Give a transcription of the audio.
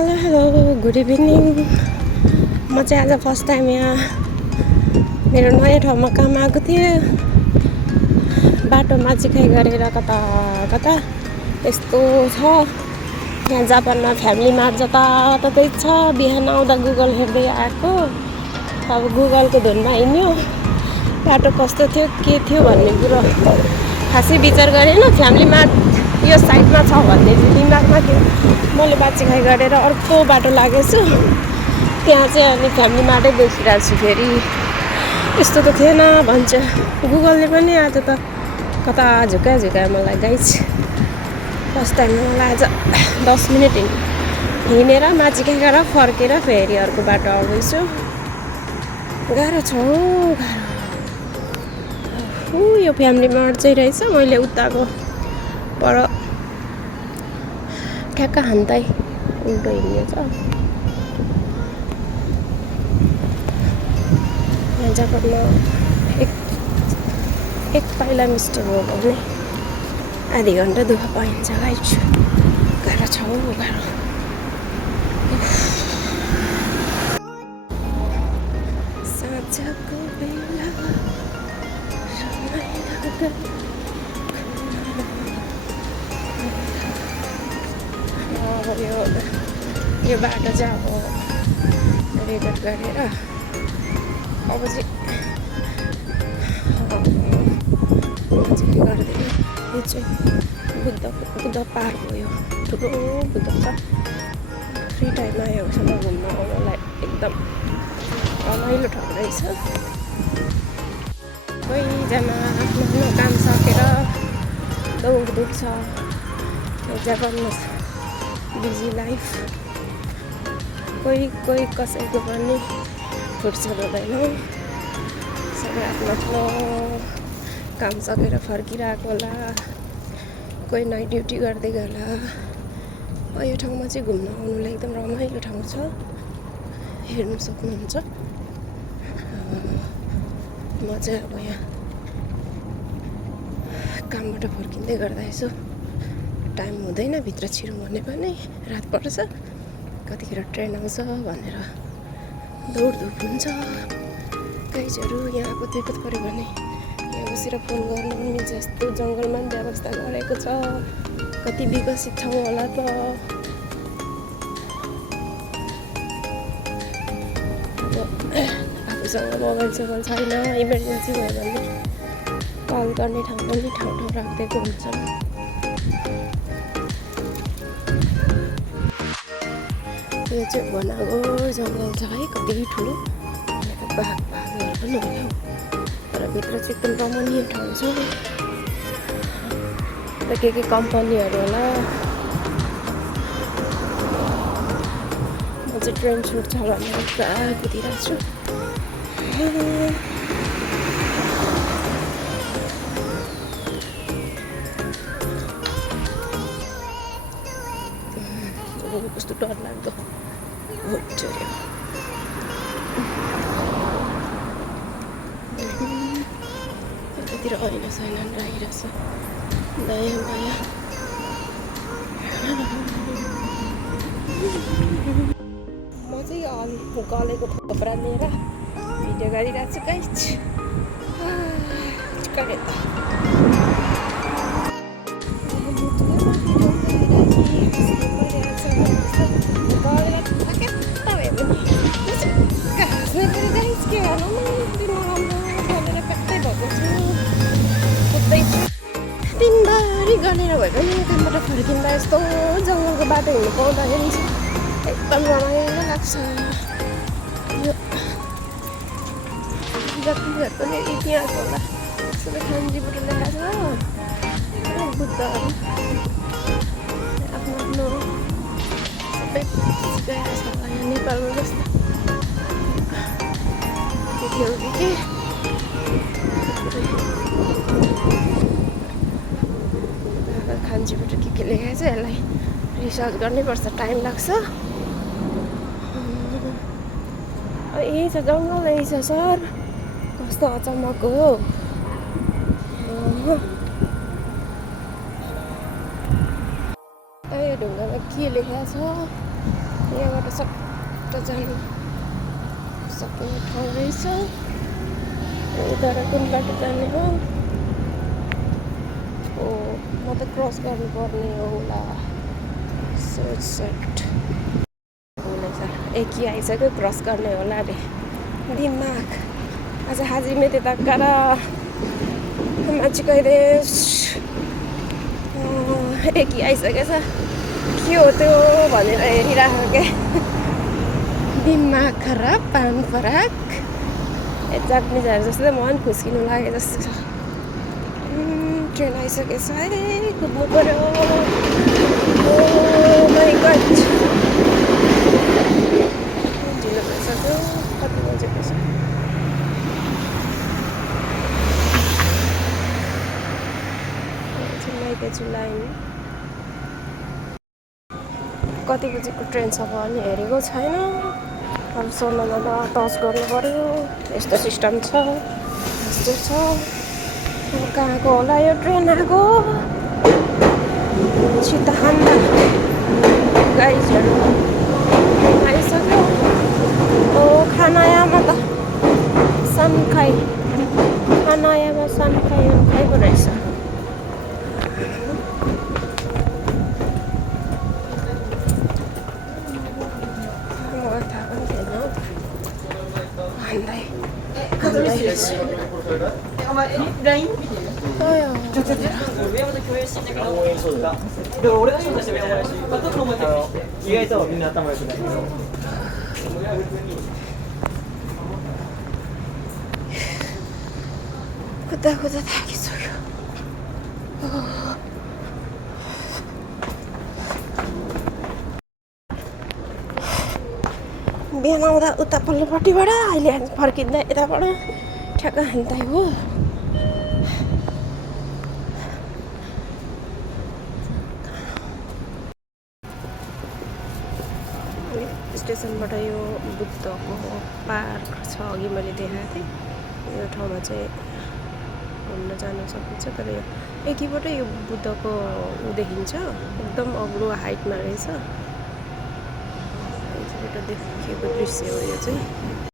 Hello good evening. म चाहिँ आज फर्स्ट टाइम यहाँ मेरो नयाँ ठाउँमा काम आएको थिएँ। बाटोमा चिखाइ गरेर कता कता यस्तो छ। यहाँ जापानमा फ्यामिली मार्ट जताततै छ। बिहान आउँदा गुगल हेर्दै आएको, अब गुगलको धुनमा हिँड्यो। बाटो कस्तो थियो के थियो भन्ने कुरो खासै विचार गरेन। फ्यामिली मार्ट यो साइडमा छ भन्ने दिमागमा थियो। मैले बातचिखाइ गरेर अर्को बाटो लागेछु। त्यहाँ चाहिँ अनि फ्यामिली मार्टै देखिरहेको छु। फेरि यस्तो त थिएन भन्छ गुगलले पनि। आज त कता झुकायो मलाई गाइस। फर्स्ट टाइम मलाई आज 10 मिनट हिँडेर माचिखाइबाट फर्केर फेरि अर्को बाटो आउँदैछु। गाह्रो छ हौ, गाह्रो। यो फ्यामिली मार्ट चाहिँ रहेछ। मैले उताको पर ठ्याक्क हान्दै उल्टो हिँड्ने छ। यहाँ जापानमा एक पाइला मिस्टेक हो भने आधी घन्टा दुःख पाइन्छ गाइस। गाह्रो छ हौ, गाह्रो। साँझको बेला अब यो बाटो चाहिँ अब रेकर्ड गरेर अब चाहिँ गर्दैन। यो चाहिँ बुद्ध पार्क हो। यो ठुलो बुद्ध छ। फ्री टाइममा आयोसँग घुम्न आउनलाई एकदम रमाइलो ठाउँ रहेछ। कोहीजना आफ्नो काम सकेर दौड्दैछ। जापानमा बिजी लाइफ। कोही कसैको पनि फुर्सद हुँदैन। सबै आफ्नो काम सकेर फर्किरहेको होला। कोही नाइट ड्युटी गर्दै होला। यो ठाउँमा चाहिँ घुम्न आउनुलाई एकदम रमाइलो ठाउँ छ। हेर्नु सक्नुहुन्छ। म चाहिँ अब यहाँ कामबाट फर्किँदै गर्दा यसो टाइम हुँदैन भित्र छिरौँ भने पनि रात पर्छ। कतिखेर ट्रेन आउँछ भनेर दौडधुप हुन्छ। गाइजहरू यहाँ आएको विपद पऱ्यो भने यहाँ बसेर फोन गर्नु पनि मिल्छ। यस्तो जङ्गलमा पनि व्यवस्था गरेको छ। कति विकसित ठाउँ होला त। आफूसँग मोबाइल सोबाइल छैन, इमर्जेन्सी भयो भने कल गर्ने ठाउँ पनि ठाउँ राखिदिएको हुन्छ। यो चाहिँ बनागोर जङ्गल छ है, कति ठुलो। बाघहरू पनि होला तर भित्र चाहिँ एकदम रमणीय ठाउँ छ। र के कम्पनीहरू होला। म चाहिँ ट्रेन छुट छ भनेर पुरा कुदिरहेको छु। कस्तो डर लाग्दो होटल। यतातिर ऐना सैना राखिरहेछ। दया माया। म चाहिँ गलेको थोप्रा लिएर भिडियो गरिरहेको छु गाइस। दिनभरि गलेर भए पनि कामबाट फर्किँदा यस्तो जङ्गलको बाटो हिँड्नु पाउँदाखेरि एकदम रमाइलो लाग्छ। यो जति पनि इतिहास होला सबै खान्जीबाट लेखाएको छ। बुद्धहरू आफ्नो सबै सिकाएको छ होला यहाँ नेपालमा जस्तो के थियो कि खान्जीबाट के लेखाएको छ। यसलाई रिसर्च गर्नैपर्छ, टाइम लाग्छ। यही छ जङ्गल, यही छ सर। कस्तो अचम्मको हो। यो ढुङ्गामा के लेखेको छ यहाँबाट सट्ट जानु सक्ने ठाउँ रहेछ। यताबाट कुन बाटो जाने हो? ओ म त क्रस गर्नुपर्ने होला। सेट एकी आइसक्यो, क्रस गर्ने होला अरे। दिमाग आज हाजिमे त्यता गाह्रो मान्छे कहिले एकी आइसकेछ। के हो त्यो भनेर हेरिरहेको के दिमाग खराब पान फराक जापानिजहरू जस्तो त म पनि खुस्किनु लागे जस्तो छ। ट्रेन आइसकेछ है, कुद्नु पऱ्यो। ओ माई गड ढिलो भइसक्यो। कति बजेको छ? माइकेजु लाइन कति बजीको ट्रेन छ भने हेरेको छैन। अब सोनामा त टच गर्नु पऱ्यो। यस्तो सिस्टम छ, यस्तो छ। अब कहाँको होला यो ट्रेन आएको? छिताहान्दा गाइजहरू आइसक्यो। ओ खानायामा त सानखाई खानायामा सानखाई खाइको रहेछ। मलाई थाहा पनि थिएन। हान्दै रहेछ। कुद्दा कुद्दा थाकिसक्यो। बिहान आउँदा उता पल्लोपट्टिबाट, अहिले फर्किँदा यताबाट ठ्याक्क हान्दै हो। स्टेसनबाट यो बुद्धको पार्क छ, अघि मैले देखाएको थिएँ। यो ठाउँमा चाहिँ घुम्न जान सकिन्छ। तर यो एकीबाट यो बुद्धको देखिन्छ, एकदम अग्लो हाइटमा रहेछ। यतिबाट देखिएको दृश्य हो यो चाहिँ।